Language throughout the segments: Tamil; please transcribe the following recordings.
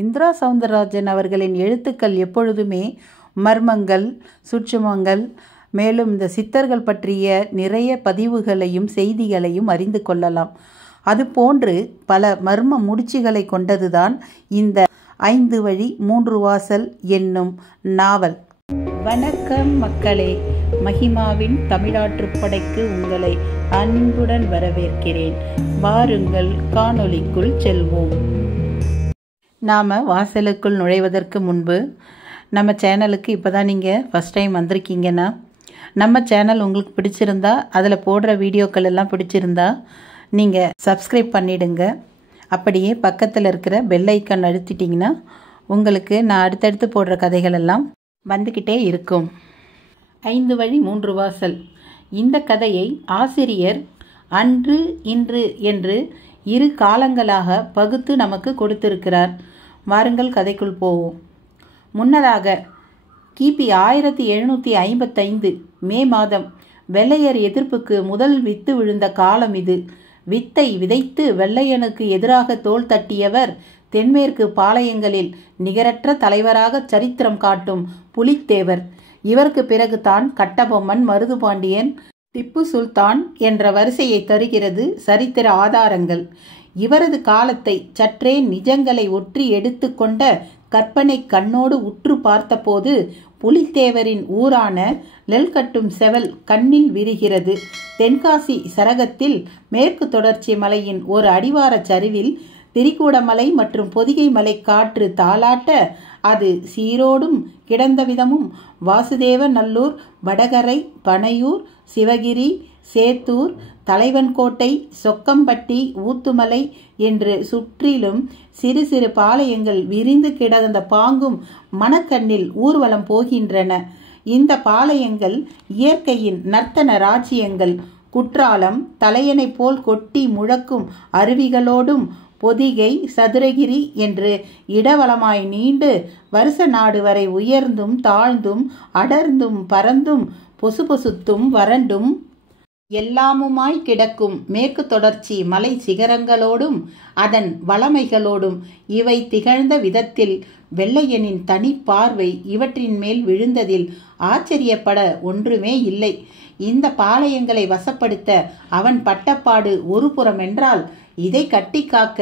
இந்திரா சௌந்தரராஜன் அவர்களின் எழுத்துக்கள் எப்பொழுதுமே மர்மங்கள், சூட்சுமங்கள், மேலும் இந்த சித்தர்கள் பற்றிய நிறைய பதிவுகளையும் செய்திகளையும் அறிந்து கொள்ளலாம். அதுபோன்று பல மர்ம முடிச்சுகளை கொண்டதுதான் இந்த 5 வழி 3 வாசல் என்னும் நாவல். வணக்கம் மக்களே, மகிமாவின் தமிழாற்றுப்படைக்கு உங்களை அன்புடன் வரவேற்கிறேன். வாருங்கள், காணொளிக்குள் செல்வோம். நாம் வாசலுக்குள் நுழைவதற்கு முன்பு நம்ம சேனலுக்கு இப்போ தான் நீங்கள் ஃபஸ்ட் டைம் வந்திருக்கீங்கன்னா, நம்ம சேனல் உங்களுக்கு பிடிச்சிருந்தா, அதில் போடுற வீடியோக்கள் எல்லாம் பிடிச்சிருந்தா நீங்கள் சப்ஸ்கிரைப் பண்ணிவிடுங்க. அப்படியே பக்கத்தில் இருக்கிற பெல் ஐக்கான் அழுத்திட்டிங்கன்னா உங்களுக்கு நான் அடுத்தடுத்து போடுற கதைகள் எல்லாம் வந்துக்கிட்டே இருக்கும். 5 வழி 3 வாசல். இந்த கதையை ஆசிரியர் அன்று இன்று என்று 2 காலங்களாக பகுத்து நமக்கு கொடுத்திருக்கிறார். வாருங்கள், கதைக்குள் போவோம். முன்னதாக கிபி 1755 மே மாதம் வெள்ளையர் எதிர்ப்புக்கு முதல் வித்து விழுந்த காலம் இது. வித்தை விதைத்து வெள்ளையனுக்கு எதிராக தோள் தட்டியவர் தென்மேற்கு பாளையங்களில் நிகரற்ற தலைவராக சரித்திரம் காட்டும் புலித்தேவர். இவருக்கு பிறகு தான் கட்டபொம்மன், மருதுபாண்டியன், திப்பு சுல்தான் என்ற வரிசையை தருகிறது சரித்திர ஆதாரங்கள். இவரது காலத்தை சற்றே நிஜங்களை ஒற்றி எடுத்துக்கொண்ட கற்பனை கண்ணோடு உற்று பார்த்தபோது புலித்தேவரின் ஊரான நெல்கட்டும் செவல் கண்ணில் விரிகிறது. தென்காசி சரகத்தில் மேற்கு தொடர்ச்சி மலையின் ஒரு அடிவார சரிவில் திரிகூடமலை மற்றும் பொதிகை மலை காற்று தாளாட்ட அது சீரோடும் கிடந்த விதமும் வாசுதேவநல்லூர், வடகரை, பனையூர், சிவகிரி, சேத்தூர், தலைவன்கோட்டை, சொக்கம்பட்டி, ஊத்துமலை என்று சுற்றிலும் சிறு சிறு பாளையங்கள் விரிந்து கிடந்த பாங்கும் மணக்கண்ணில் ஊர்வலம் போகின்றன. இந்த பாளையங்கள் இயற்கையின் நர்த்தன ராஜ்யங்கள். குற்றாலம், தலையணை போல் கொட்டி முழக்கும் அருவிகளோடும் பொதிகை, சதுரகிரி என்று இடவளமாய் நீண்டு வருஷ நாடு வரை உயர்ந்தும் தாழ்ந்தும் அடர்ந்தும் பறந்தும் பொசுபொசுத்தும் வறண்டும் எல்லாமுமாய் கிடக்கும் மேற்கு தொடர்ச்சி மலை சிகரங்களோடும் அதன் வளமைகளோடும் இவை திகழ்ந்த விதத்தில் வெள்ளையனின் தனி பார்வை இவற்றின் மேல் விழுந்ததில் ஆச்சரியப்பட ஒன்றுமே இல்லை. இந்த பாளையங்களை வசப்படுத்த அவன் பட்டப்பாடு ஒரு புறம் என்றால், இதை கட்டி காக்க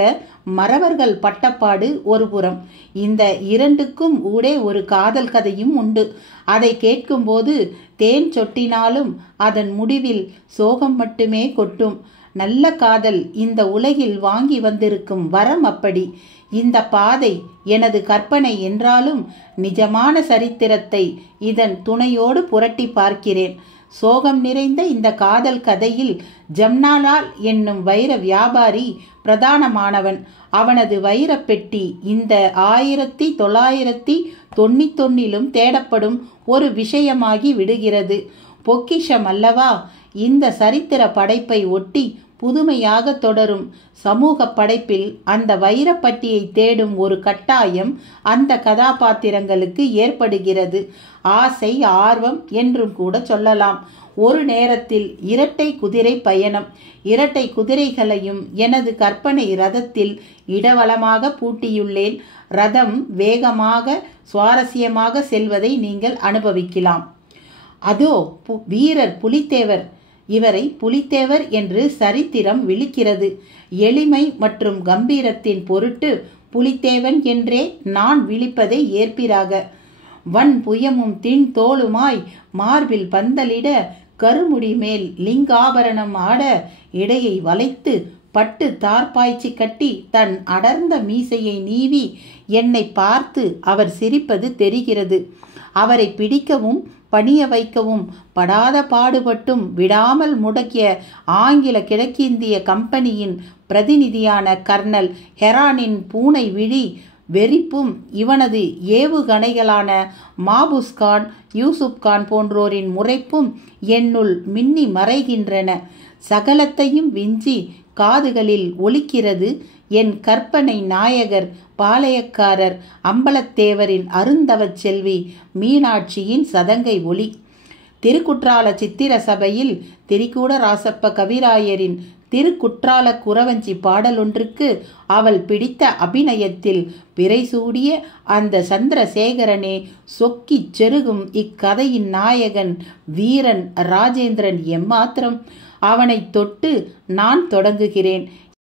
மறவர்கள் பட்டப்பாடு ஒரு புறம். இந்த இரண்டுக்கும் ஊடே ஒரு காதல் கதையும் உண்டு. அதை கேட்கும்போது தேன் சொட்டினாலும் அதன் முடிவில் சோகம் மட்டுமே கொட்டும். நல்ல காதல் இந்த உலகில் வாங்கி வந்திருக்கும் வரம் அப்படி. இந்த பாதை எனது கற்பனை என்றாலும் நிஜமான சரித்திரத்தை இதன் துணையோடு புரட்டி பார்க்கிறேன். சோகம் நிறைந்த இந்த காதல் கதையில் ஜம்னாலால் என்னும் வைர வியாபாரி பிரதானமானவன். அவனது வைரப்பெட்டி இந்த 1991 தேடப்படும் ஒரு விஷயமாகி விடுகிறது. பொக்கிஷம் அல்லவா? இந்த சரித்திர படைப்பை ஒட்டி புதுமையாக தொடரும் சமூக படைப்பில் அந்த வைரப்பட்டியை தேடும் ஒரு கட்டாயம் அந்த கதாபாத்திரங்களுக்கு ஏற்படுகிறது. ஆசை, ஆர்வம் என்றும் கூட சொல்லலாம். ஒரு நேரத்தில் இரட்டை குதிரை பயணம். இரட்டை குதிரைகளையும் எனது கற்பனை ரதத்தில் இடவளமாக பூட்டியுள்ளேன். ரதம் வேகமாக சுவாரஸ்யமாக செல்வதை நீங்கள் அனுபவிக்கலாம். அதோ வீரர் புலித்தேவர். இவரை புலித்தேவர் என்று சரித்திரம் விழிக்கிறது. எளிமை மற்றும் கம்பீரத்தின் பொருட்டு புலித்தேவன் என்றே நான் விழிப்பதை ஏற்பிறாக. வன் புயமும் தின் தோளுமாய் மார்பில் பந்தலிட, கருமுடி மேல் லிங்காபரணம் ஆட, இடையை வளைத்து பட்டு தார்பாய்ச்சி கட்டி தன் அடர்ந்த மீசையை நீவி என்னை பார்த்து அவர் சிரிப்பது தெரிகிறது. அவரை பிடிக்கவும் பணிய வைக்கவும் படாத பாடுபட்டும் விடாமல் முடக்கிய ஆங்கில கிழக்கிந்திய கம்பெனியின் பிரதிநிதியான கர்னல் ஹெரானின் பூனை விழி வெறிப்பும் இவனது ஏவுகணைகளான மாபுஸ்கான், யூசுப்கான் போன்றோரின் முறைப்பும் என்னுள் மின்னி மறைகின்றன. சகலத்தையும் விஞ்சி காதுகளில் ஒலிக்கிறது என் கற்பனை நாயகர் பாளையக்காரர் அம்பலத்தேவரின் அருந்தவச் செல்வி மீனாட்சியின் சதங்கை ஒலி. திருக்குற்றால சித்திர சபையில் திரிகூட ராசப்ப கவிராயரின் திருக்குற்றால குறவஞ்சி பாடலொன்றுக்கு அவள் பிடித்த அபிநயத்தில் பிறைசூடிய அந்த சந்திரசேகரனே சொக்கிச் செருகும் இக்கதையின் நாயகன் வீரன் ராஜேந்திரன் எம்மாத்திரம். அவனை தொட்டு நான் தொடங்குகிறேன்.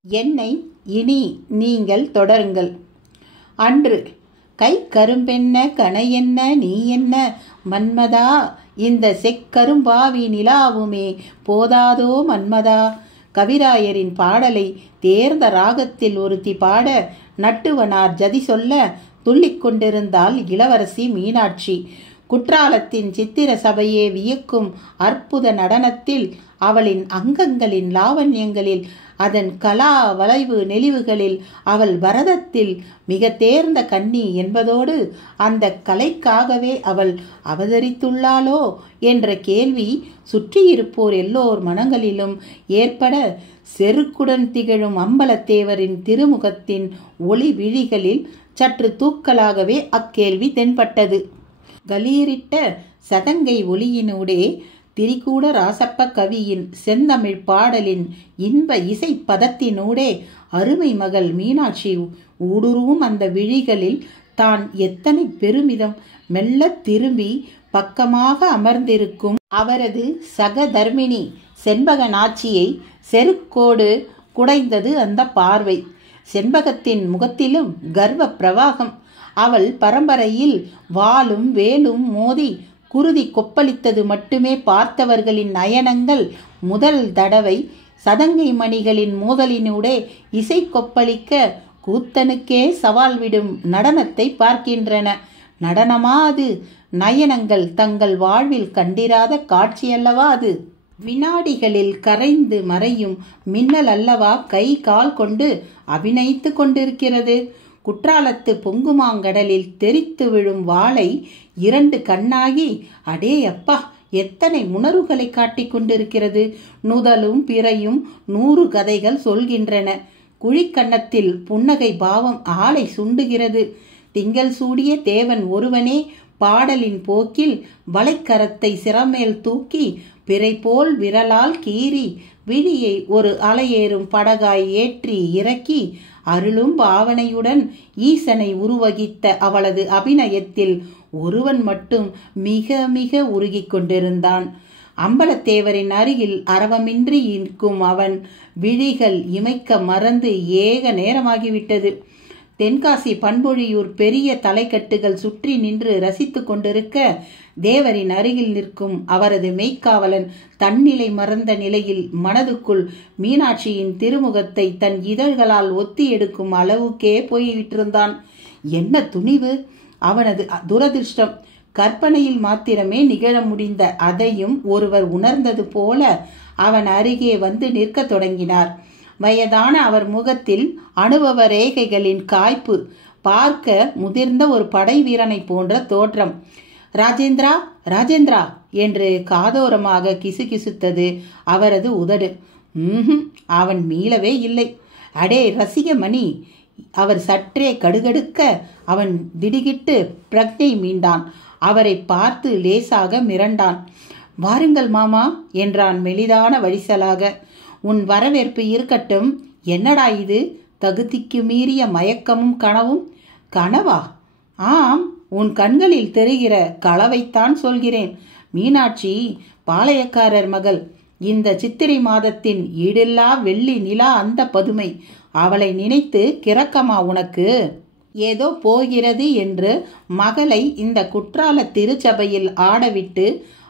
என்னை இனி நீங்கள் தொடருங்கள். அன்று கை கரும்பென்ன கணையென்ன நீ என்ன மன்மதா, இந்த செக்கரும்பாவி நிலாவுமே போதாதோ மன்மதா. கவிராயரின் பாடலை தேர்ந்த ராகத்தில் ஒருத்தி பாட நட்டுவனார் ஜதி சொல்ல துள்ளிக் கொண்டிருந்தாள் இளவரசி மீனாட்சி. குற்றாலத்தின் சித்திர சபையே வியக்கும் அற்புத நடனத்தில், அவளின் அங்கங்களின் லாவண்யங்களில், அதன் கலா வளைவு நெளிவுகளில் அவள் பரதத்தில் மிக தேர்ந்த கன்னி என்பதோடு அந்த கலைக்காகவே அவள் அவதரித்துள்ளாளோ என்ற கேள்வி சுற்றியிருப்போர் எல்லோர் மனங்களிலும் ஏற்பட, செருக்குடன் திகழும் அம்பலத்தேவரின் திருமுகத்தின் ஒளி விழிகளில் சற்று தூக்கலாகவே அக்கேள்வி தென்பட்டது. கலீரிட்ட சதங்கை ஒளியினூடே திரிகூட ராசப்ப கவியின் செந்தமிழ் பாடலின் இன்ப இசை பதத்தினூடே அருமை மகள் மீனாட்சி ஊடுருவும் அந்த விழிகளில் தான் எத்தனை பெருமிதம்! மெல்ல திரும்பி பக்கமாக அமர்ந்திருக்கும் அவரது சகதர்மிணி செண்பக நாச்சியை செருக்கோடு குடைந்தது அந்த பார்வை. செண்பகத்தின் முகத்திலும் கர்வ பிரவாகம். அவள் பரம்பரையில் வாளும் வேலும் மோதி குருதி கொப்பளித்தது மட்டுமே பார்த்தவர்களின் நயனங்கள் முதல் தடவை சதங்கை மணிகளின் மோதலினூடே இசை கொப்பளிக்க கூத்தனுக்கே சவால் விடும் நடனத்தை பார்க்கின்றன. நடனமா அது? நயனங்கள் தங்கள் வாழ்வில் கண்டிராத காட்சியல்லவா அது? வினாடிகளில் கரைந்து மறையும் மின்னல் அல்லவா கை கால் கொண்டு அபிநயித்து கொண்டிருக்கிறது? குற்றாலத்து பொங்குமாங்கடலில் தெரித்து விழும் வாளை இரண்டு கண்ணாகி அடே அப்பா எத்தனை உணர்வுகளை காட்டிக் கொண்டிருக்கிறது. நுதலும் பிறையும் 100 கதைகள் சொல்கின்றன. குழிக்கண்ணத்தில் புன்னகை பாவம் ஆளை சுண்டுகிறது. திங்கள் சூடிய தேவன் ஒருவனே பாடலின் போக்கில் வளைக்கரத்தை சிரமேல் தூக்கி பிறை போல் விரலால் கீறி விழியை ஒரு அலையேறும் படகாய் ஏற்றி இறக்கி அருளும் பாவனையுடன் ஈசனை உருவகித்த அவளது அபிநயத்தில் ஒருவன் மட்டும் மிக மிக உருகி கொண்டிருந்தான். அம்பலத்தேவரின் அருகில் அரவமின்றி இருக்கும் அவன் விழிகள் இமைக்க மறந்து ஏக நேரமாகிவிட்டது. தென்காசி பண்பொழியூர் பெரிய தலைக்கட்டுகள் சுற்றி நின்று ரசித்து கொண்டிருக்க, தேவரின் அருகில் நிற்கும் அவரது மெய்க்காவலன் தன்னிலை மறந்த நிலையில் மனதுக்குள் மீனாட்சியின் திருமுகத்தை தன் இதழ்களால் ஒத்தி எடுக்கும் அளவுக்கே போய்விட்டிருந்தான். என்ன துணிவு! அவனது துரதிருஷ்டம்! கற்பனையில் மாத்திரமே நிகழ முடிந்த அதையும் ஒருவர் உணர்ந்தது போல அவன் அருகே வந்து நிற்க தொடங்கினார். வயதான அவர் முகத்தில் அனுபவ ரேகைகளின் காய்ப்பு, பார்க்க முதிர்ந்த ஒரு படை வீரனை போன்ற தோற்றம். ராஜேந்திரா, ராஜேந்திரா என்று காதோரமாக கிசுகிசுத்தது அவரது உதடு. அவன் மீளவே இல்லை. அடே ரசிகமணி! அவர் சற்றே கடுகடுக்க அவன் திடுகிட்டு பிரக்ஞை மீண்டான். அவரை பார்த்து லேசாக மிரண்டான். வாருங்கள் மாமா என்றான் மெலிதான வழிசலாக. உன் வரவேற்பு இருக்கட்டும். என்னடா இது? தகுதிக்கு மீறிய மயக்கமும் கனவும். கனவா? ஆம், உன் கண்களில் தெரிகிற களவைத்தான் சொல்கிறேன். மீனாட்சி பாளையக்காரர் மகள். இந்த சித்திரை மாதத்தின் ஈடில்லா வெள்ளி நிலா அந்த பதுமை. அவளை நினைத்து கிறக்கமா உனக்கு? ஏதோ போகிறது என்று மகளை இந்த குற்றால திருச்சபையில் ஆடவிட்டு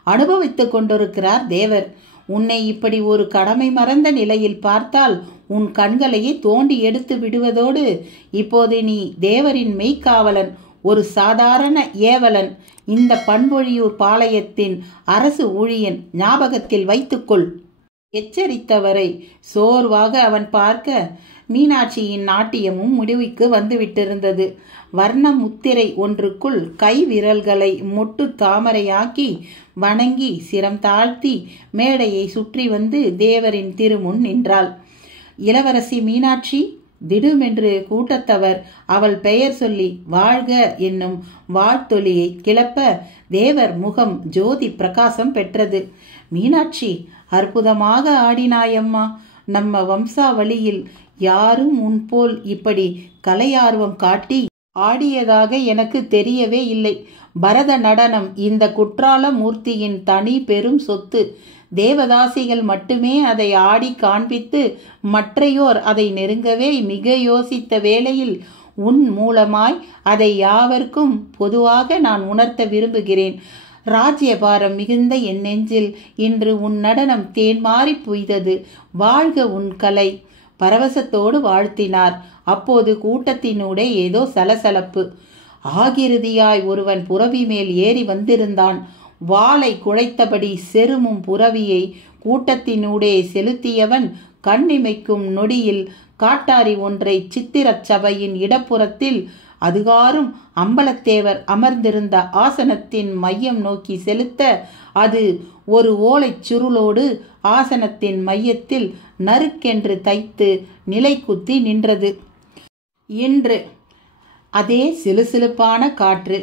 அனுபவித்து கொண்டிருக்கிறார் தேவர். உன்னை இப்படி ஒரு கடமை மறந்த நிலையில் பார்த்தால் உன் கண்களையே தோண்டி எடுத்து விடுவதோடு, இப்போது நீ தேவரின் மெய்க்காவலன், ஒரு சாதாரண ஏவலன், இந்த பண்பொழியூர் பாளையத்தின் அரசு ஊழியன், ஞாபகத்தில் வைத்துக்கொள் எச்சரித்தவரை சோர்வாக அவன் பார்க்க, மீனாட்சியின் நாட்டியமும் முடிவுக்கு வந்துவிட்டிருந்தது. வர்ண முத்திரை ஒன்றுக்குள் கை விரல்களை மொட்டு தாமரையாக்கி வணங்கி சிரம் தாழ்த்தி மேடையை சுற்றி வந்து தேவரின் திருமுன் நின்றாள். இளவரசி மீனாட்சி! திடுமென்று கூட்டத்தவர் அவள் பெயர் சொல்லி வாழ்க என்னும் வாழ்த்தொலியை கிளப்ப தேவர் முகம் ஜோதி பிரகாசம் பெற்றது. மீனாட்சி, அற்புதமாக ஆடினாயம்மா. நம்ம வம்சாவளியில் யாரும் முன்போல் இப்படி கலையார்வம் காட்டி ஆடியதாக எனக்கு தெரியவே இல்லை. பரத நடனம் இந்த குற்றால மூர்த்தியின் தனி பெரும் சொத்து. தேவதாசிகள் மட்டுமே அதை ஆடி காண்பித்து மற்றையோர் அதை நெருங்கவே மிக யோசித்த வேளையில் உன் மூலமாய் அதை யாவர்க்கும் பொதுவாக நான் உணர்த்த விரும்புகிறேன். ராஜ்யபாரம் மிகுந்த என் நெஞ்சில் இன்று உன் நடனம் தேன்மாறி புய்தது. வாழ்க உன் கலை. பரவசத்தோடு வாழ்த்தினார். அப்போது கூட்டத்தினூடே ஏதோ சலசலப்பு. ஆகிருதியாய் ஒருவன் புரவி மேல் ஏறி வந்திருந்தான். வாளை குழைத்தபடி செருமும் புரவியை கூட்டத்தினூடே செலுத்தியவன் கண்ணிமைக்கும் நொடியில் காட்டாரி ஒன்றை சித்திரச் சபையின் இடப்புறத்தில் அதுகாரும் அம்பலத்தேவர் அமர்ந்திருந்த ஆசனத்தின் மையம் நோக்கி செலுத்த அது ஒரு ஓலைச் சுருளோடு ஆசனத்தின் மையத்தில் நறுக்கென்று தைத்து நிலை குத்தி நின்றது. இன்று அதே சிலுசிலுப்பான காற்று,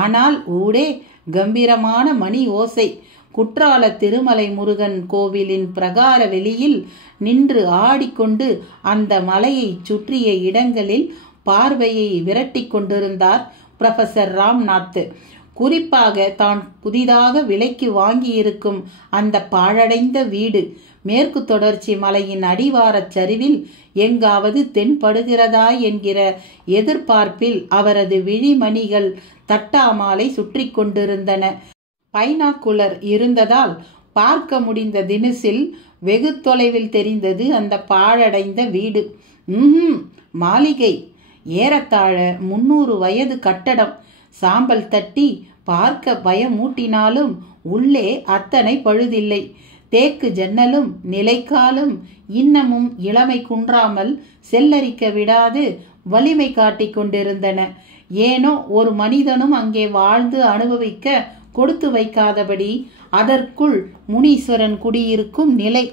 ஆனால் ஊடே கம்பீரமான மணி ஓசை. குற்றால திருமலை முருகன் கோவிலின் பிரகார வெளியில் நின்று ஆடிக்கொண்டு அந்த மலையை சுற்றிய இடங்களில் பார்வையை விரட்டி கொண்டிருந்தார் புரொஃபசர் ராம்நாத். குறிப்பாக தான் புதிதாக விலைக்கு வாங்கியிருக்கும் அந்த பாழடைந்த வீடு மேற்கு தொடர்ச்சி மலையின் அடிவாரச் சரிவில் எங்காவது தென்படுகிறதா என்கிற எதிர்பார்ப்பில் அவரது விழிமணிகள் தட்டாமாலை சுற்றி கொண்டிருந்தன. பைனாக்குலர் இருந்ததால் பார்க்க முடிந்த தினசில் வெகு தொலைவில் தெரிந்தது அந்த பாழடைந்த வீடு. மாளிகை. ஏறத்தாழ 300 வயது கட்டடம். சாம்பல் தட்டி பார்க்க பயமூட்டினாலும் உள்ளே அத்தனை பழுதில்லை. தேக்கு ஜன்னலும் நிலைக்காலும் இன்னமும் இளமை குன்றாமல் செல்லரிக்க விடாது வலிமை காட்டிக் கொண்டிருந்தன. ஏனோ ஒரு மனிதனும் அங்கே வாழ்ந்து அனுபவிக்க கொடுத்து வைக்காதபடி அதற்குள் முனீஸ்வரன் குடியிருக்கும் நிலை.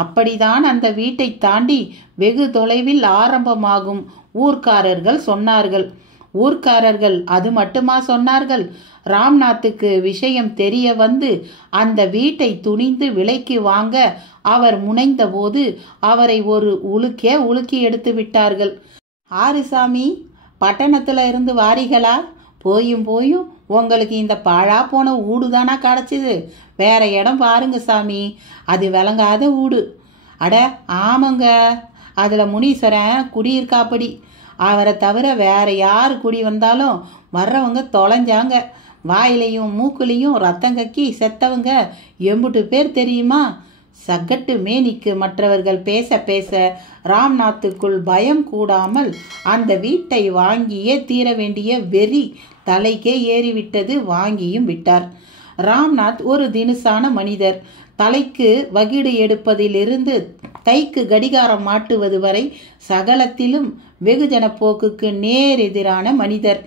அப்படிதான் அந்த வீட்டை தாண்டி வெகு தொலைவில் ஆரம்பமாகும் ஊர்க்காரர்கள் சொன்னார்கள். ஊர்க்காரர்கள் அது மட்டுமா சொன்னார்கள்? ராம்நாத்துக்கு விஷயம் தெரிய வந்து அந்த வீட்டை துணிந்து விலைக்கு வாங்க அவர் முனைந்த போது அவரை ஒரு உலுக்கி எடுத்து விட்டார்கள். ஆறுசாமி, பட்டணத்துல இருந்து வாரிகளா? போயும் உங்களுக்கு இந்த பாழா போன ஊடுதானா கிடைச்சிது? வேற இடம் பாருங்க சாமி, அது விளங்காத ஊடு. அட ஆமாங்க, அதில் முனீஸ்வரன் குடியிருக்காப்படி. அவரை தவிர வேற யார் குடி வந்தாலும் வர்றவங்க தொலைஞ்சாங்க. வாயிலையும் மூக்குலையும் ரத்தம் கக்கி செத்தவங்க எம்புட்டு பேர் தெரியுமா? சகட்டு மேனிக்கு மற்றவர்கள் பேச பேச ராம்நாத்துக்குள் பயம் கூடாமல் அந்த வீட்டை வாங்கியே தீர வேண்டிய வெறி தலைக்கே ஏறிவிட்டது. வாங்கியும் விட்டார். ராம்நாத் ஒரு தினுசான மனிதர். தலைக்கு வகிடு எடுப்பதிலிருந்து தைக்கு கடிகாரம் மாட்டுவது வரை சகலத்திலும் வெகுஜன போக்குக்கு நேர் எதிரான மனிதர்.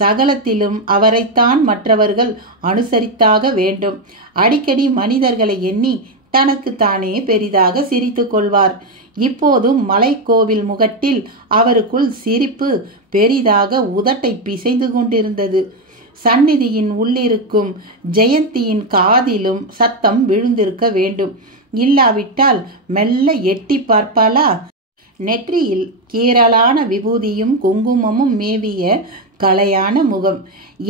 சகலத்திலும் அவரைத்தான் மற்றவர்கள் அனுசரித்தாக வேண்டும். அடிக்கடி மனிதர்களை எண்ணி தனக்கு தானே பெரிதாக சிரித்து கொள்வார். இப்போதும் மலைக்கோவில் முகட்டில் அவருக்குள் சிரிப்பு பெரிதாக உதட்டை பிசைந்து கொண்டிருந்தது. சந்நிதியின் உள்ளிருக்கும் ஜெயந்தியின் காதிலும் சத்தம் விழுந்திருக்க வேண்டும். இல்லாவிட்டால் மெல்ல எட்டி பார்ப்பாளா? நெற்றியில் கீரலான விபூதியும் குங்குமமும் மேவிய கலையான முகம்,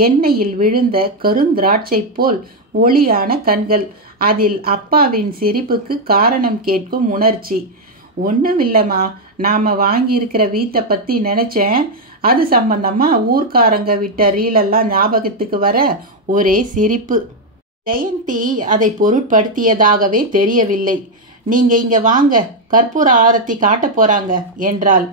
எண்ணெயில் விழுந்த கருந்திராட்சை போல் ஒளியான கண்கள், அதில் அப்பாவின் சிரிப்புக்கு காரணம் கேட்கும் உணர்ச்சி. ஒன்றும் இல்லைம்மா, நாம் வாங்கியிருக்கிற வீட்டை பற்றி நினச்சேன். அது சம்பந்தமா ஊர்க்காரங்க விட்ட ரீலெல்லாம் ஞாபகத்துக்கு வர ஒரே சிரிப்பு. ஜெயந்தி அதை பொருட்படுத்தியதாகவே தெரியவில்லை. நீங்கள் இங்கே வாங்க, கற்பூர ஆரத்தி காட்ட போகிறாங்க என்றால்.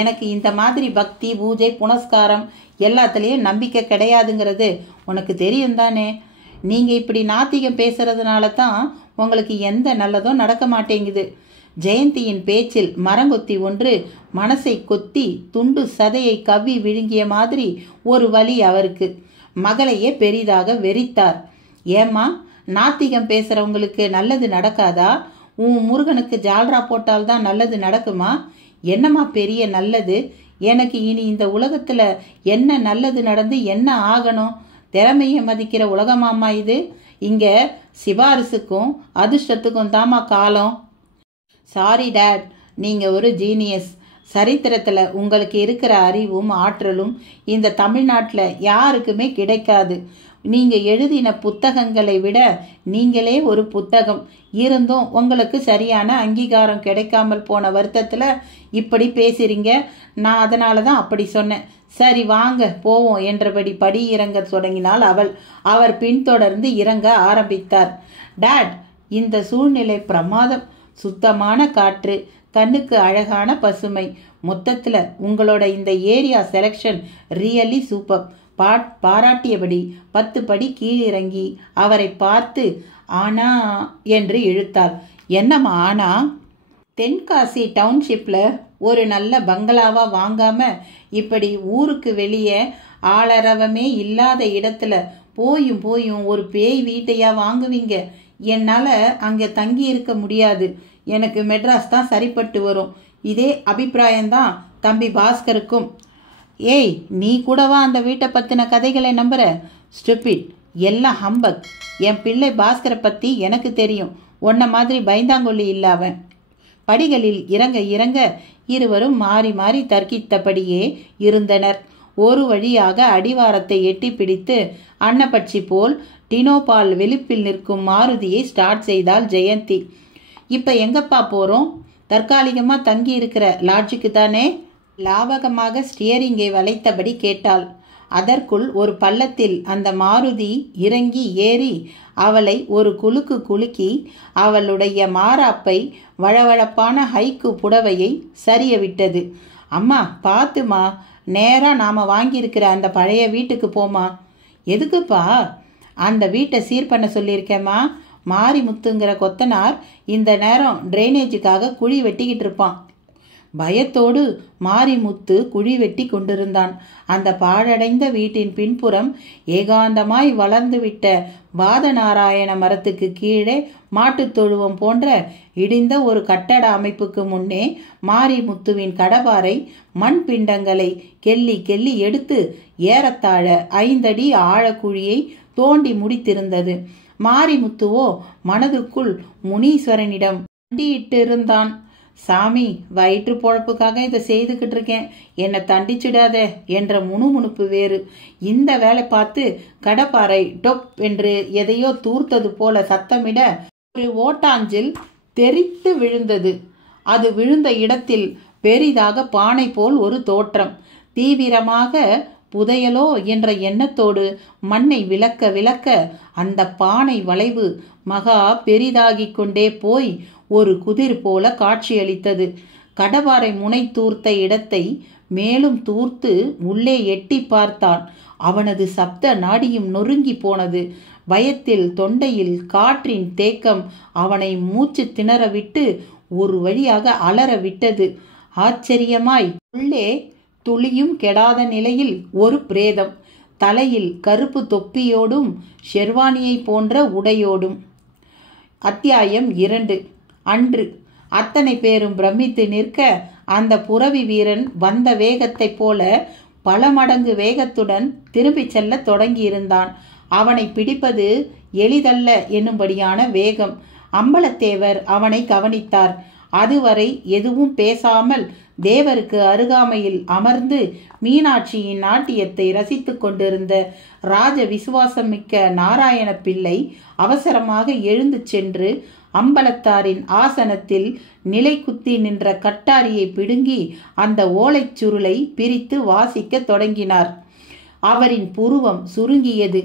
எனக்கு இந்த மாதிரி பக்தி பூஜை புனஸ்காரம் எல்லாத்துலேயும் நம்பிக்கை கிடையாதுங்கிறது உனக்கு தெரியும் தானே? நீங்கள் இப்படி நாத்திகம் பேசுறதுனால தான் உங்களுக்கு எந்த நல்லதும் நடக்க மாட்டேங்குது. ஜெயந்தியின் பேச்சில் மரங்கொத்தி ஒன்று மனசை கொத்தி துண்டு சதையை கவ்வி விழுங்கிய மாதிரி ஒரு வலி அவருக்கு. மகளையே பெரிதாக வெறித்தார். ஏம்மா, நாத்திகம் பேசுகிறவங்களுக்கு நல்லது நடக்காதா? உன் முருகனுக்கு ஜால்ரா போட்டால்தான் நல்லது நடக்குமா? என்னம்மா பெரிய நல்லது? எனக்கு இனி இந்த உலகத்தில் என்ன நல்லது நடந்து என்ன ஆகணும்? திறமையை மதிக்கிற உலகமாம்மா இது. இங்கே சிபாரிசுக்கும் அதிர்ஷ்டத்துக்கும் தாமா காலம். சாரி டேட், நீங்கள் ஒரு ஜீனியஸ். சரித்திரத்தில் உங்களுக்கு இருக்கிற அறிவும் ஆற்றலும் இந்த தமிழ்நாட்டில் யாருக்குமே கிடைக்காது. நீங்கள் எழுதின புத்தகங்களை விட நீங்களே ஒரு புத்தகம். இருந்தும் உங்களுக்கு சரியான அங்கீகாரம் கிடைக்காமல் போன வருத்தத்தில் இப்படி பேசுகிறீங்க. நான் அதனால தான் அப்படி சொன்னேன். சரி வாங்க போவோம் என்றபடி படி இறங்க தொடங்கினாள் அவள். அவர் பின்தொடர்ந்து இறங்க ஆரம்பித்தார். டாட், இந்த சூழ்நிலை பிரமாதம். சுத்தமான காற்று, கண்ணுக்கு அழகான பசுமை. மொத்தத்தில் உங்களோட இந்த ஏரியா செலெக்ஷன் ரியலி சூப்பர். பாராட்டியபடி 10 படி கீழிறங்கி அவரை பார்த்து ஆனா என்று இழுத்தாள். என்னம்மா ஆனா? தென்காசி டவுன்ஷிப்பில் ஒரு நல்ல பங்களாவா வாங்காம இப்படி ஊருக்கு வெளியே ஆளரவமே இல்லாத இடத்துல போயும் ஒரு பேய் வீட்டையா வாங்குவீங்க? என்னால் அங்கே தங்கி இருக்க முடியாது. எனக்கு மெட்ராஸ் தான் சரிப்பட்டு வரும். இதே அபிப்பிராயம்தான் தம்பி பாஸ்கருக்கும். ஏய், நீ கூடவா அந்த வீட்டை பற்றின கதைகளை நம்புற? ஸ்டூபிட், எல்லாம் ஹம்பக். என் பிள்ளை பாஸ்கரை பற்றி எனக்கு தெரியும். உன்ன மாதிரி பயந்தாங்கொல்லி இல்லாவன். படிகளில் இறங்க இறங்க இருவரும் மாறி மாறி தர்க்கித்தபடியே இருந்தனர். ஒரு வழியாக அடிவாரத்தை எட்டி பிடித்து அன்னப்பட்சி போல் டினோபால் வெளிப்பில் நிற்கும் மாருதியை ஸ்டார்ட் செய்தாள் ஜெயந்தி. இப்போ எங்கப்பா போகிறோம்? தற்காலிகமாக தங்கி இருக்கிற லாட்ஜுக்கு தானே? லாபகமாக ஸ்டியரிங்கை வளைத்தபடி கேட்டாள். அதற்குள் ஒரு பள்ளத்தில் அந்த மாருதி இறங்கி ஏறி அவளை ஒரு குலுக்கு குலுக்கி அவளுடைய மாராப்பை வழவழப்பான ஹைக்கு புடவையை சரிய விட்டது. அம்மா பார்த்துமா, நேராக நாம் வாங்கியிருக்கிற அந்த பழைய வீட்டுக்கு போமா. எதுக்குப்பா? அந்த வீட்டை சீர் பண்ண சொல்லியிருக்கேம்மா. மாரிமுத்துங்கிற கொத்தனார் இந்த நேரம் ட்ரைனேஜுக்காக குழி வெட்டிக்கிட்டு இருப்பான். பயத்தோடு மாரிமுத்து குழி வெட்டி கொண்டிருந்தான். அந்த பாழடைந்த வீட்டின் பின்புறம் ஏகாந்தமாய் வளர்ந்துவிட்ட வாதநாராயண மரத்துக்கு கீழே மாட்டுத் தொழுவம் போன்ற இடிந்த ஒரு கட்டட அமைப்புக்கு முன்னே மாரிமுத்துவின் கடபாரை மண் பிண்டங்களை கெல்லி கெல்லி எடுத்து ஏறத்தாழ 5 அடி ஆழக்குழியை தோண்டி முடித்திருந்தது. மாரிமுத்துவோ மனதுக்குள் முனீஸ்வரனிடம் மண்டியிட்டு இருந்தான். சாமி, வயிற்று பொழப்புக்காக இதை செய்துக்கிட்டு இருக்கேன், என்னை தண்டிச்சிடாத என்ற முணுமுணுப்பு வேறு. இந்த வேலை பார்த்து கடப்பாறை டொப் என்று எதையோ தூர்த்தது போல சத்தமிட ஒரு ஓட்டாஞ்சில் தெரித்து விழுந்தது. அது விழுந்த இடத்தில் பெரிதாக பானை போல் ஒரு தோற்றம். தீவிரமாக புதையலோ என்ற எண்ணத்தோடு மண்ணை விலக்க விலக்க அந்த பானை வளைவு மகா பெரிதாகி கொண்டே போய் ஒரு குதிர் போல காட்சியளித்தது. கடபாரை முனை தூர்த்த இடத்தை மேலும் தூர்த்து உள்ளே எட்டி பார்த்தான். அவனது சப்த நாடியும் நொறுங்கி போனது. பயத்தில் தொண்டையில் காற்றின் தேக்கம் அவனை மூச்சு திணற விட்டு ஒரு வழியாக அலற விட்டது. ஆச்சரியமாய் உள்ளே துளியும் கெடாத நிலையில் ஒரு பிரேதம், தலையில் கருப்பு தொப்பியோடும் ஷெர்வானியை போன்ற உடையோடும். அத்தியாயம் 2. அன்று அத்தனை பேரும் பிரமித்து நிற்க அந்த புரவி வீரன் வந்த வேகத்தைப் போல பல மடங்கு வேகத்துடன் திரும்பிச் செல்ல தொடங்கியிருந்தான். அவனை பிடிப்பது எளிதல்ல என்னும்படியான வேகம். அம்பலத்தேவர் அவனை கவனித்தார். அதுவரை எதுவும் பேசாமல் தேவருக்கு அருகாமையில் அமர்ந்து மீனாட்சியின் நாட்டியத்தை ரசித்து கொண்டிருந்த ராஜ விசுவாசமிக்க நாராயண பிள்ளை அவசரமாக எழுந்து சென்று அம்பலத்தாரின் ஆசனத்தில் நிலை குத்தி நின்ற கட்டாரியை பிடுங்கி அந்த ஓலைச் சுருளை பிரித்து வாசிக்க தொடங்கினார். அவரின் புருவம் சுருங்கியது.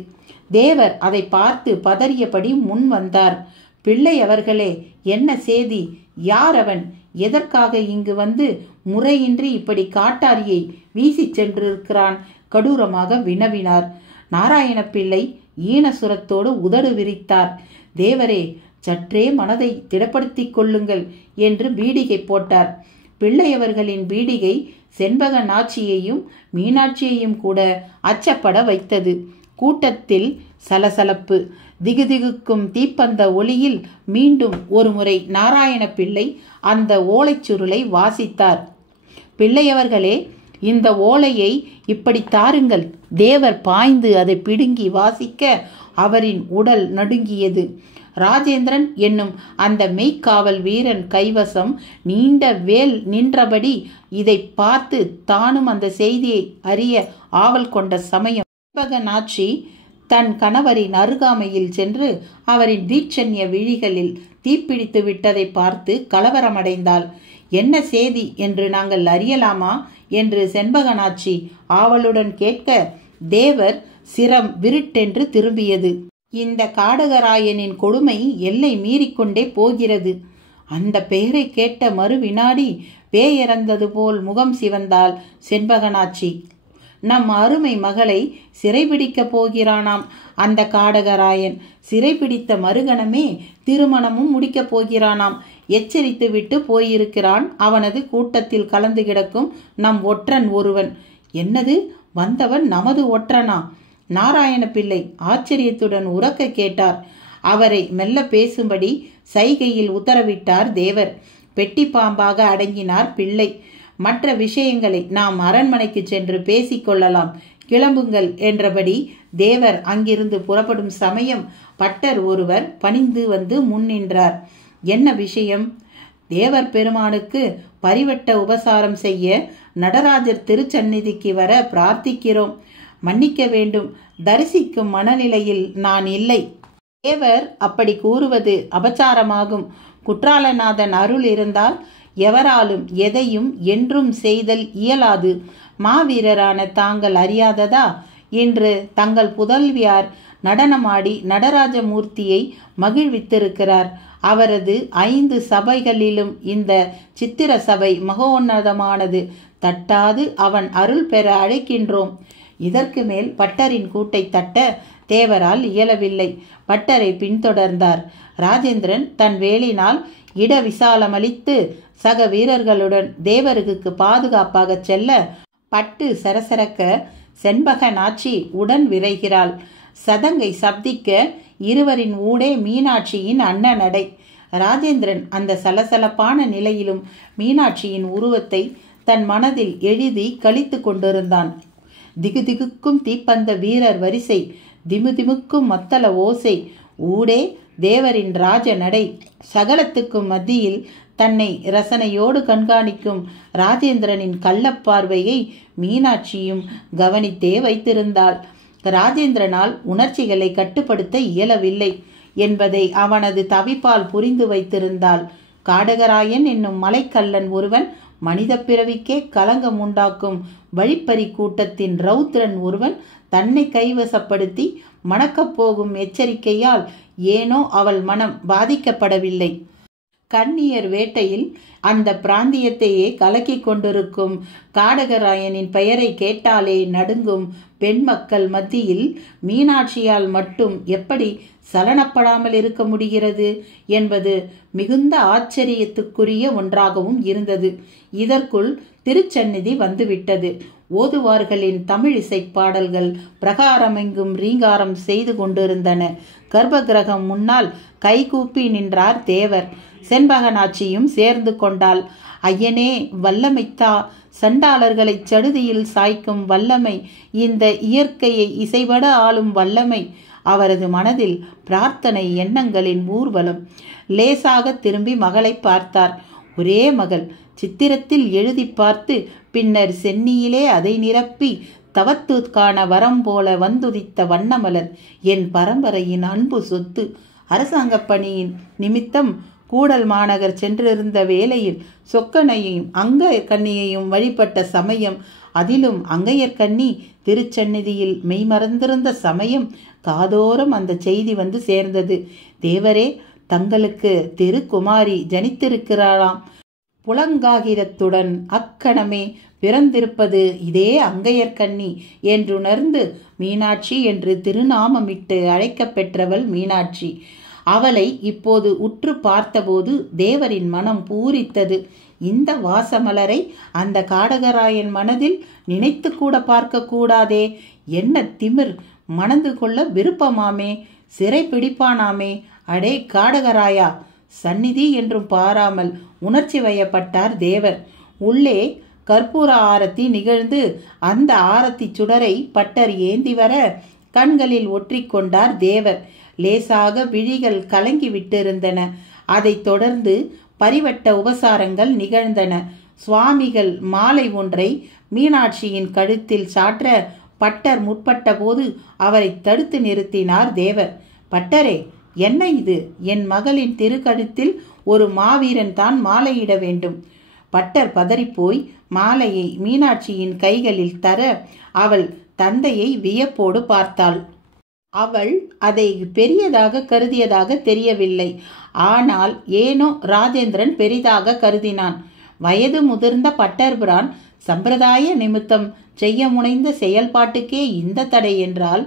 தேவர் அதை பார்த்து பதறியபடி முன் வந்தார். பிள்ளை அவர்களே, என்ன சேதி? யார் அவன்? எதற்காக இங்கு வந்து முறையின்றி இப்படி காட்டாரியை வீசி சென்றிருக்கிறான்? கடூரமாக வினவினார். நாராயண பிள்ளை ஈனசுரத்தோடு உதடு விரித்தார். தேவரே, சற்றே மனதை திடப்படுத்தி கொள்ளுங்கள் என்று பீடிகை போட்டார். பிள்ளையவர்களின் பீடிகை செண்பக நாச்சியையும் மீனாட்சியையும் கூட அச்சப்பட வைத்தது. கூட்டத்தில் சலசலப்பு. திகுதிகுக்கும் தீப்பந்த ஒளியில் மீண்டும் ஒருமுறை நாராயண பிள்ளை அந்த ஓலைச்சுருளை வாசித்தார். பிள்ளையவர்களே, இந்த ஓலையை இப்படி தாருங்கள். தேவர் பாய்ந்து அதை பிடுங்கி வாசிக்க அவரின் உடல் நடுங்கியது. ராஜேந்திரன் என்னும் அந்த மெய்க்காவல் வீரன் கைவசம் நீண்ட வேல் நின்றபடி இதை பார்த்து தானும் அந்த செய்தியை அறிய ஆவல் கொண்ட சமயம் செண்பகநாச்சி தன் கணவரின் அருகாமையில் சென்று அவரின் தீட்சண்ய விழிகளில் தீப்பிடித்து விட்டதை பார்த்து கலவரமடைந்தாள். என்ன செய்தி என்று நாங்கள் அறியலாமா என்று செண்பகநாச்சி ஆவலுடன் கேட்க, தேவர் சிரம் விருட்டென்று திரும்பியது. இந்த காடகராயனின் கொடுமை எல்லை மீறிக்கொண்டே போகிறது. அந்த பெயரை கேட்ட மறு வினாடி பேயறந்தது போல் முகம் சிவந்தாள் செண்பகநாச்சி. நம் அருமை மகளை சிறைபிடிக்கப் போகிறானாம் அந்த காடகராயன். சிறைபிடித்த மறுகணமே திருமணமும் முடிக்கப் போகிறானாம். எச்சரித்து விட்டு போயிருக்கிறான். அவனது கூட்டத்தில் கலந்து கிடக்கும் நம் ஒற்றன் ஒருவன். என்னது, வந்தவன் நமது ஒற்றனா? நாராயண பிள்ளை ஆச்சரியத்துடன் உரக்க கேட்டார். அவரை மெல்ல பேசும்படி சைகையில் உத்தரவிட்டார் தேவர். பெட்டி பாம்பாக அடங்கினார் பிள்ளை. மற்ற விஷயங்களை நாம் அரண்மனைக்கு சென்று பேசிக்கொள்ளலாம், கிளம்புங்கள் என்றபடி தேவர் அங்கிருந்து புறப்படும் சமயம் பட்டர் ஒருவர் பணிந்து வந்து முன்னின்றார். என்ன விஷயம்? தேவர் பெருமானுக்கு பரிவட்ட உபசாரம் செய்ய நடராஜர் திருச்சந்நிதிக்கு வர பிரார்த்திக்கிறோம். மன்னிக்க வேண்டும், தரிசிக்கும் மனநிலையில் நான் இல்லை. தேவர் அப்படி கூறுவது அபச்சாரமாகும். குற்றாலநாதன் அருள் இருந்தால் எவராலும் எதையும் என்றும் செய்தல் இயலாது. மாவீரரான தாங்கள் அறியாததா? இன்று தங்கள் புதல்வியார் நடனமாடி நடராஜமூர்த்தியை மகிழ்வித்திருக்கிறார். அவரது 5 சபைகளிலும் இந்த சித்திர சபை மகோன்னதமானது. தட்டாது அவன் அருள் பெற அழைக்கின்றோம். இதற்கு மேல் பட்டரின் கூட்டை தட்ட தேவரால் இயலவில்லை. பட்டரை பின்தொடர்ந்தார். ராஜேந்திரன் தன் வேலினால் இட விசாலமளித்து சக வீரர்களுடன் தேவருக்கு பாதுகாப்பாக செல்ல பட்டு சரசரக்க செண்பகநாச்சி உடன் விரைகிறாள். சதங்கை சப்திக்க இருவரின் ஊடே மீனாட்சியின் அன்னநடை. ராஜேந்திரன் அந்த சலசலப்பான நிலையிலும் மீனாட்சியின் உருவத்தை தன் மனதில் எழுதி கழித்து கொண்டிருந்தான். திகுதிகுக்கும் தீப்பந்த வீரர் வரிசை, திமுதிமுக்கும் மத்தள ஓசை, ஊடே தேவரின் ராஜ நடை. சகலத்துக்கும் மத்தியில் தன்னை ரசனையோடு கண்காணிக்கும் ராஜேந்திரனின் கள்ளப்பார்வையை மீனாட்சியும் கவனித்தே வைத்திருந்தாள். ராஜேந்திரனால் உணர்ச்சிகளை கட்டுப்படுத்த இயலவில்லை என்பதை அவனது தவிப்பால் புரிந்து வைத்திருந்தாள். காடகராயன் என்னும் மலைக்கல்லன் ஒருவன், மனித பிறவிக்கே களங்கம் உண்டாக்கும் வழிப்பறி கூட்டத்தின் ரௌத்ரன் ஒருவன் தன்னை கைவசப்படுத்தி மணக்கப் போகும் எச்சரிக்கையால் ஏனோ அவள் மனம் பாதிக்கப்படவில்லை. கன்னியர் வேட்டையில் அந்த பிராந்தியத்தையே கலக்கி கொண்டிருக்கும் காடகராயனின் பெயரை கேட்டாலே நடுங்கும் பெண் மக்கள் மத்தியில் மீனாட்சியால் மட்டும் எப்படி சலனப்படாமல் இருக்க முடிகிறது என்பது மிகுந்த ஆச்சரியத்துக்குரிய ஒன்றாகவும் இருந்தது. இதற்குள் திருச்சந்நிதி வந்துவிட்டது. ஓதுவார்களின் தமிழிசை பாடல்கள் பிரகாரமெங்கும் ரீங்காரம் செய்து கொண்டிருந்தன. கர்ப்பகிரகம் முன்னால் கைகூப்பி நின்றார் தேவர். செண்பகநாச்சியும் சேர்ந்து கொண்டாள். ஐயனே, வல்லமைத்தா, சண்டாளர்களை சடுதியில் சாய்க்கும் வல்லமை, இந்த இயற்கையை இசைபட ஆளும் வல்லமை. அவரது மனதில் பிரார்த்தனை எண்ணங்களின் ஊர்வலம். லேசாக திரும்பி மகளை பார்த்தார். ஒரே மகள். சித்திரத்தில் எழுதி பார்த்து பின்னர் சென்னியிலே அதை நிரப்பி தவத்துக்கான வரம் போல வந்துதித்த வண்ணமலர். என் பரம்பரையின் அன்பு சொத்து. அரசாங்க பணியின் நிமித்தம் கூடல் மாநகர் சென்றிருந்த வேளையில் சொக்கனையும் அங்கையர் கண்ணியையும் வழிபட்ட சமயம், அதிலும் அங்கையர் கண்ணி திருச்சந்நிதியில் மெய்மறந்திருந்த சமயம் காதோறும் அந்த செய்தி வந்து சேர்ந்தது. தேவரே, தங்களுக்கு திருக்குமாரி ஜனித்திருக்கிறாளாம். புலங்காகிரத்துடன் அக்கணமே பிறந்திருப்பது இதே அங்கையர் கண்ணி என்றுணர்ந்து மீனாட்சி என்று திருநாமமிட்டு அழைக்கப் பெற்றவள் மீனாட்சி. அவளை இப்போது உற்று பார்த்தபோது தேவரின் மனம் பூரித்தது. இந்த வாசமலரை அந்த காடகராயன் மனதில் நினைத்து கூட பார்க்க கூடாதே. என்ன திமிர்! மணந்து கொள்ள விருப்பமாமே, சிறை பிடிப்பானாமே. அடே காடகராயா! சந்நிதி என்றும் பாராமல் உணர்ச்சி வயப்பட்டார் தேவர். உள்ளே கற்பூர ஆரத்தி நிகழ்ந்து அந்த ஆரத்தி சுடரை பட்டர் ஏந்தி வர கண்களில் ஒற்றிக்கொண்டார் தேவர். லேசாக விழிகள் கலங்கி விட்டிருந்தன. அதைத் தொடர்ந்து பரிவட்ட உபசாரங்கள் நிகழ்ந்தன. சுவாமிகள் மாலை ஒன்றை மீனாட்சியின் கழுத்தில் சாற்ற பட்டர் முற்பட்ட போது அவரை தடுத்து நிறுத்தினார் தேவர். பட்டரே, என்ன இது? என் மகளின் திருக்கழுத்தில் ஒரு மாவீரன் தான் மாலையிட வேண்டும். பட்டர் பதறிப்போய் மாலையை மீனாட்சியின் கைகளில் தர அவள் தந்தையை வியப்போடு பார்த்தாள். அவள் அதை பெரியதாக கருதியதாக தெரியவில்லை. ஆனால் ஏனோ ராஜேந்திரன் பெரிதாக கருதினான். வயது முதிர்ந்த பட்டர்பிரான் சம்பிரதாய நிமித்தம் செய்ய முனைந்த செயல்பாட்டுக்கே இந்த தடை என்றால்,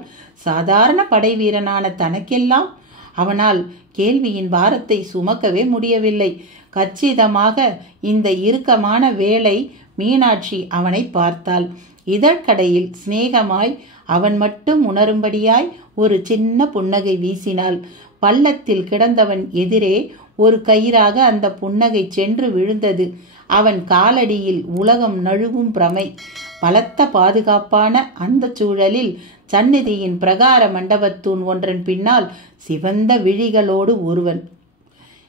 சாதாரண படை வீரனான தனக்கெல்லாம் அவனால் கேள்வியின் பாரத்தை சுமக்கவே முடியவில்லை. கச்சிதமாக இந்த இறுக்கமான வேளை மீனாட்சி அவனை பார்த்தாள். இதழ்கடையில் சிநேகமாய் அவன் மட்டும் உணரும்படியாய் ஒரு சின்ன புன்னகை வீசினாள். பள்ளத்தில் கிடந்தவன் எதிரே ஒரு கயிறாக அந்த புன்னகை சென்று விழுந்தது. அவன் காலடியில் உலகம் நழுவும் பிரமை. பலத்த பாதுகாப்பான அந்த சூழலில் சந்நிதியின் பிரகார மண்டபத்தூண் ஒன்றன் பின்னால் சிவந்த விழிகளோடு ஒருவன்.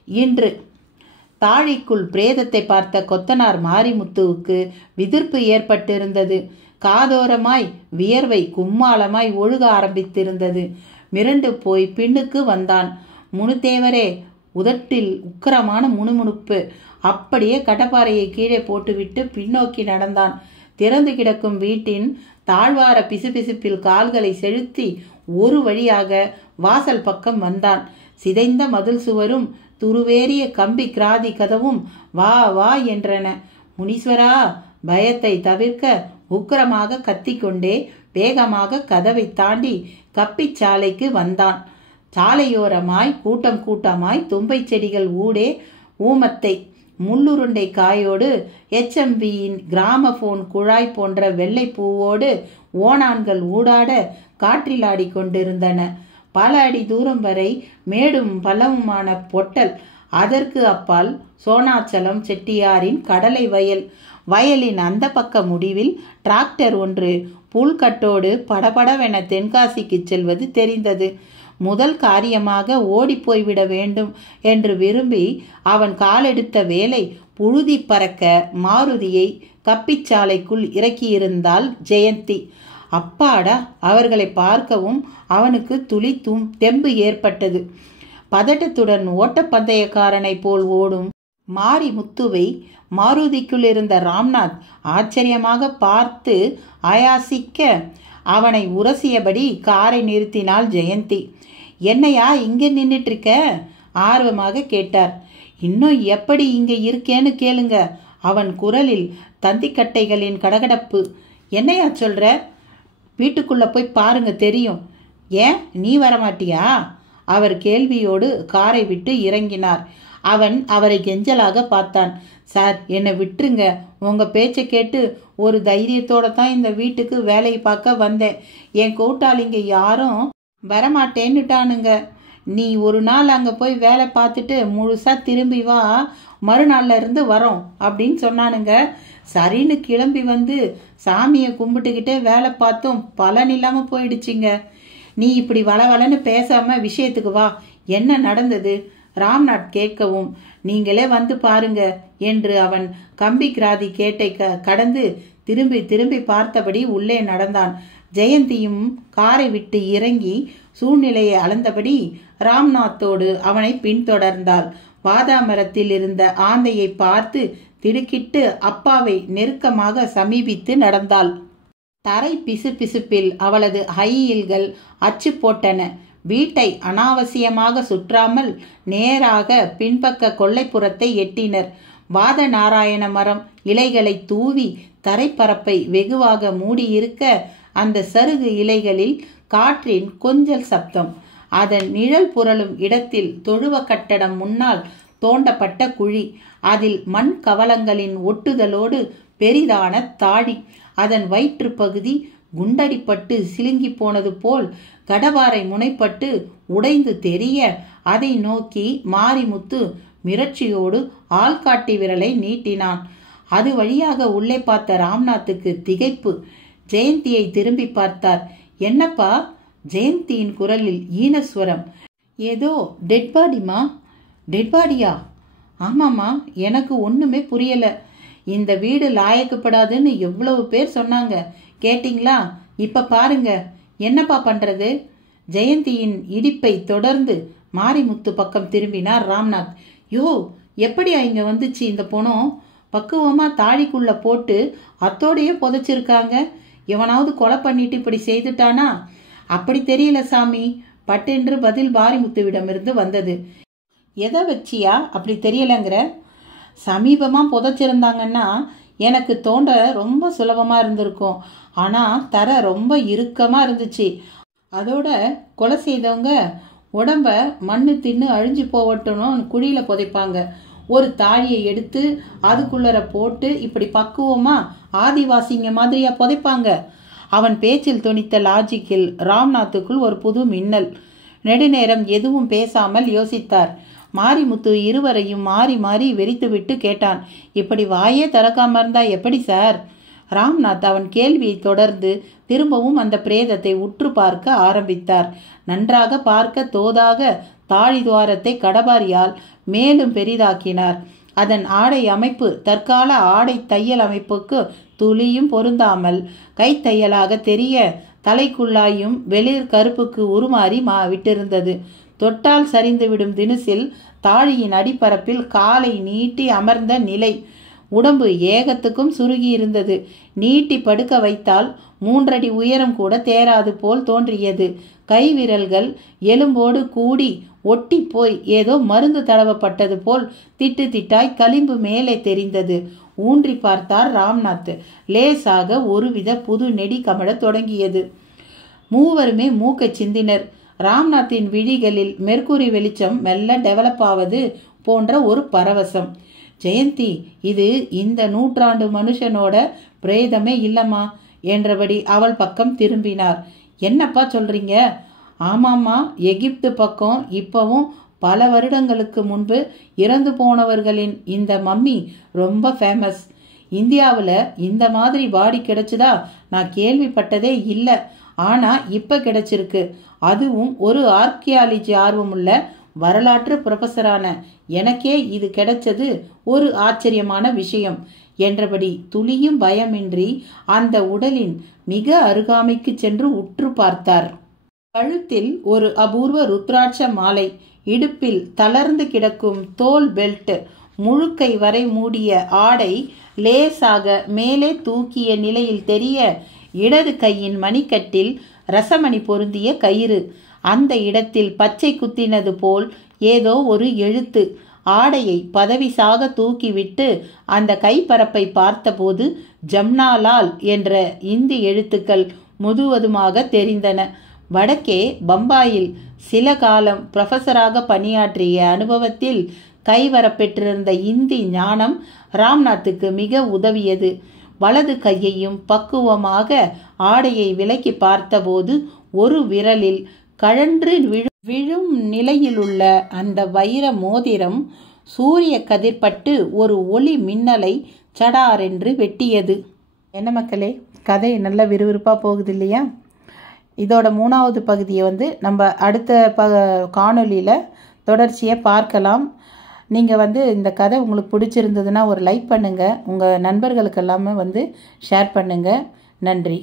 இன்று தாழிக்குள் பிரேதத்தை பார்த்த கொத்தனார் மாரிமுத்துவுக்கு விதிர்ப்பு ஏற்பட்டிருந்தது. காதோரமாய் வியர்வை கும்மாளமாய் ஒழுக ஆரம்பித்திருந்தது. மிரண்டு போய் பின்னுக்கு வந்தான். முனுத்தேவரே! உதட்டில் உக்கிரமான முணுமுணுப்பு. அப்படியே கடப்பாறையை கீழே போட்டுவிட்டு பின்னோக்கி நடந்தான். திறந்து கிடக்கும் வீட்டின் தாழ்வார பிசுபிசுப்பில் கால்களை செலுத்தி ஒரு வழியாக வாசல் பக்கம் வந்தான். சிதைந்த மதில் சுவரும் துருவேறிய கம்பி கிராதி கதவும் வா வா என்றன. முனீஸ்வரா! பயத்தை தவிர்க்க உக்கிரமாக கத்திக்கொண்டே வேகமாக கதவை தாண்டி கப்பிச்சாலைக்கு வந்தான். சாலையோரமாய் கூட்டம் கூட்டமாய் தும்பை செடிகள் ஊடே ஊமத்தை முள்ளுருண்டை காயோடு HMVயின் கிராமபோன் குழாய் போன்ற வெள்ளை பூவோடு ஓணான்கள் ஊடாட காற்றிலாடி கொண்டிருந்தன. பல அடி தூரம் வரை மேடும் பள்ளமுமான பொட்டல். அதற்கு அப்பால் சோனாச்சலம் செட்டியாரின் கடலை வயல். வயலின் அந்த பக்க முடிவில் டிராக்டர் ஒன்று புல்கட்டோடு படபடவென தென்காசிக்கு செல்வது தெரிந்தது. முதல் காரியமாக ஓடிப்போய்விட வேண்டும் என்று விரும்பி அவன் காலெடுத்த வேலை புழுதி பறக்க மாருதியை கப்பிச்சாலைக்குள் இறக்கியிருந்தாள் ஜெயந்தி. அப்பாடா! அவர்களை பார்க்கவும் அவனுக்கு துளி தெம்பு ஏற்பட்டது. பதட்டத்துடன் ஓட்டப்பந்தயக்காரனை போல் ஓடும் மாரிமுத்துவை மாருதிக்குள் இருந்த ராம்நாத் ஆச்சரியமாக பார்த்து ஆயாசிக்க அவனை உரசியபடி காரை நிறுத்தினாள் ஜெயந்தி. என்னையா இங்கே நின்றுட்டு இருக்க? ஆர்வமாக கேட்டார். இன்னும் எப்படி இங்கே இருக்கேன்னு கேளுங்க. அவன் குரலில் தந்திக்கட்டைகளின் கடகடப்பு. என்னையா சொல்ற? வீட்டுக்குள்ள போய் பாருங்க, தெரியும். ஏன் நீ வரமாட்டியா? அவர் கேள்வியோடு காரை விட்டு இறங்கினார். அவன் அவரை கெஞ்சலாக பார்த்தான். சார், என்னை விட்டுருங்க. உங்கள் பேச்சை கேட்டு ஒரு தைரியத்தோடு தான் இந்த வீட்டுக்கு வேலையை பார்க்க வந்தேன். என் கூட்டாளிங்க யாரும் வரமாட்டேன்னுட்டானுங்க. நீ ஒரு நாள் அங்கே போய் வேலை பார்த்துட்டு முழுசாக திரும்பி வா, மறுநாள்ல இருந்து வரோம் அப்படின்னு சொன்னானுங்க. சரின்னு கிளம்பி வந்து சாமியை கும்பிட்டுக்கிட்டே வேலை பார்த்தோம், பலன் இல்லாமல் போயிடுச்சிங்க. நீ இப்படி வளவலன்னு பேசாம விஷயத்துக்கு வா. என்ன நடந்தது? ராம்நாத் கேட்கவும், நீங்களே வந்து பாருங்க என்று அவன் கம்பி கிராதி கேட்டை கடந்து திரும்பி திரும்பி பார்த்தபடி உள்ளே நடந்தான். ஜெயந்தியும் காரை விட்டு இறங்கி சூழ்நிலையை அளந்தபடி ராம்நாத்தோடு அவனை பின்தொடர்ந்தாள். வாதாமரத்தில் இருந்த ஆந்தையை பார்த்து திடுக்கிட்டு அப்பாவை நெருக்கமாக சமீபித்து நடந்தாள். தரை பிசுபிசுப்பில் அவளது ஹைஹீல்கள் அச்சு போட்டன. வீட்டை அனாவசியமாக சுற்றாமல் நேராக பின்பக்க கொல்லைப்புறத்தை எட்டினர். வாத நாராயண மரம் இலைகளை தூவி தரைப்பரப்பை வெகுவாக மூடியிருக்க அந்த சருகு இலைகளில் காற்றின் கொஞ்சல் சப்தம். அதன் நிழல் புரளும் இடத்தில் தொழுவ கட்டடம் முன்னால் தோண்டப்பட்ட குழி. அதில் மண் கவலங்களின் ஒட்டுதலோடு பெரிதான தாடி. அதன் வயிற்று பகுதி குண்டடிப்பட்டு சிலுங்கி போனது போல் கடவாரை முனைப்பட்டு உடைந்து தெரிய அதை நோக்கி மாரிமுத்து மிரட்சியோடு ஆள்காட்டி விரலை நீட்டினான். அது வழியாக உள்ளே பார்த்த ராம்நாத்துக்கு திகைப்பு. ஜெயந்தியை திரும்பி பார்த்தார். என்னப்பா? ஜெயந்தியின் குரலில் ஈனஸ்வரம். ஏதோ டெட் பாடிமா. டெட் பாடியா? ஆமாம்மா, எனக்கு ஒன்றுமே புரியலை. இந்த வீடு லாயக்கப்படாதுன்னு எவ்வளவு பேர் சொன்னாங்க, கேட்டிங்களா? இப்போ பாருங்க, என்னப்பா பண்ணுறது? ஜெயந்தியின் இடிப்பை தொடர்ந்து மாரிமுத்து பக்கம் திரும்பினார் ராம்நாத். யோ, எப்படியா இங்கே வந்துச்சு இந்த பொணம்? பக்குவமாக தாழிக்குள்ளே போட்டு அத்தோடையே புதைச்சிருக்காங்க. எவனாவது கொலை பண்ணிட்டு இப்படி செய்துட்டானா? அப்படி தெரியல சாமி, பட்டென்று பதில் மாரிமுத்துவிடமிருந்து வந்தது. எதை வச்சியா அப்படி தெரியலைங்கிற? சமீபமாக புதைச்சிருந்தாங்கன்னா எனக்கு தோண்ட ரொம்ப சுலபமாக இருந்திருக்கும். ஆனால் தர ரொம்ப இறுக்கமாக இருந்துச்சு. அதோட கொலை செய்தவங்க உடம்ப மண்ணு தின்னு அழிஞ்சு போகட்டணும் குழியில் புதைப்பாங்க. ஒரு தாழியை எடுத்து அதுக்குள்ளர போட்டு இப்படி பக்குவமாக ஆதிவாசிங்க மாதிரியா புதைப்பாங்க? அவன் பேச்சில் துணித்த லாஜிக்கில் ராம்நாத்துக்குள் ஒரு புது மின்னல். நெடுநேரம் எதுவும் பேசாமல் யோசித்தார். மாரிமுத்து இருவரையும் மாறி மாறி வெறித்துவிட்டு கேட்டான். இப்படி வாயே திறக்காம இருந்தா எப்படி சார்? ராம்நாத் அவன் கேள்வியை தொடர்ந்து திரும்பவும் அந்த பிரேதத்தை உற்று பார்க்க ஆரம்பித்தார். நன்றாக பார்க்க தோதாக தாழிதுவாரத்தை கடபாரியால் மேலும் பெரிதாக்கினார். அதன் ஆடை அமைப்பு தற்கால ஆடை தையல் அமைப்புக்கு துளியும் பொருந்தாமல் கைத்தையலாக தெரிய தலைக்குள்ளாயும் வெளிர் கருப்புக்கு உருமாறி விட்டிருந்தது. தொட்டால் சரிந்துவிடும் தினுசில் தாழியின் அடிப்பரப்பில் காலை நீட்டி அமர்ந்த நிலை. உடம்பு ஏகத்துக்கும் சுருகி இருந்தது. நீட்டி படுக்க வைத்தால் 3 அடி உயரம் கூட தேராது போல் தோன்றியது. கை விரல்கள் எலும்போடு கூடி ஒட்டி போய் ஏதோ மருந்து தடவப்பட்டது போல் திட்டு திட்டாய் களிம்பு மேலே தெரிந்தது. ஊன்றி பார்த்தார் ராம்நாத். லேசாக ஒருவித புது நெடி கமழ தொடங்கியது. மூவருமே மூக்கை சிந்தினர். ராம்நாத்தின் விழிகளில் மெர்க்குரி வெளிச்சம் மெல்ல டெவலப் ஆவது போன்ற ஒரு பரவசம். ஜெயந்தி, இது இந்த நூற்றாண்டு மனுஷனோட பிரேதமே இல்லம்மா என்றபடி அவள் பக்கம் திரும்பினார். என்னப்பா சொல்றீங்க? ஆமாம்மா, எகிப்து பக்கம் இப்பவும் பல வருடங்களுக்கு முன்பு இறந்து போனவர்களின் இந்த மம்மி ரொம்ப ஃபேமஸ். இந்தியாவில் இந்த மாதிரி பாடி கிடைச்சதா நான் கேள்விப்பட்டதே இல்லை. ஆனால் இப்போ கிடைச்சிருக்கு. அதுவும் ஒரு ஆர்கியாலஜி ஆர்வமுள்ள வரலாற்று ப்ரொஃபஸரான எனக்கே இது கிடைச்சது ஒரு ஆச்சரியமான விஷயம் என்றபடி துளியும் பயமின்றி அந்த உடலின் மிக அருகாமைக்கு சென்று உற்று பார்த்தார். கழுத்தில் ஒரு அபூர்வ ருத்ராட்ச மாலை, இடுப்பில் தளர்ந்து கிடக்கும் தோல் பெல்ட், முழுக்கை வரை மூடிய ஆடை லேசாக மேலே தூக்கிய நிலையில் தெரிய, இடது கையின் மணிக்கட்டில் ரசமணி பொருந்திய கயிறு, அந்த இடத்தில் பச்சை குத்தினது போல் ஏதோ ஒரு எழுத்து. ஆடையை பதவிசாக தூக்கிவிட்டு அந்த கைப்பரப்பை பார்த்தபோது ஜம்னாலால் என்ற இந்தி எழுத்துக்கள் முழுவதுமாக தெரிந்தன. வடக்கே பம்பாயில் சில காலம் ப்ரொஃபஸராக பணியாற்றிய அனுபவத்தில் கைவரப்பெற்றிருந்த இந்தி ஞானம் ராம்நாத்துக்கு மிக உதவியது. வலது கையையும் பக்குவமாக ஆடையை விலக்கி பார்த்தபோது ஒரு விரலில் கழன்று விழும் நிலையிலுள்ள அந்த வைர மோதிரம் சூரிய கதிர்பட்டு ஒரு ஒளி மின்னலை சடாரென்று வெட்டியது. என்ன மக்களே, கதை நல்ல விறுவிறுப்பாக போகுது இல்லையா? இதோட 3வது பகுதியை நம்ம அடுத்த காணொலியில் தொடர்ச்சியை பார்க்கலாம். நீங்கள் இந்த கதை உங்களுக்கு பிடிச்சிருந்ததுன்னா ஒரு லைக் பண்ணுங்கள். உங்கள் நண்பர்களுக்கெல்லாமே ஷேர் பண்ணுங்கள். நன்றி.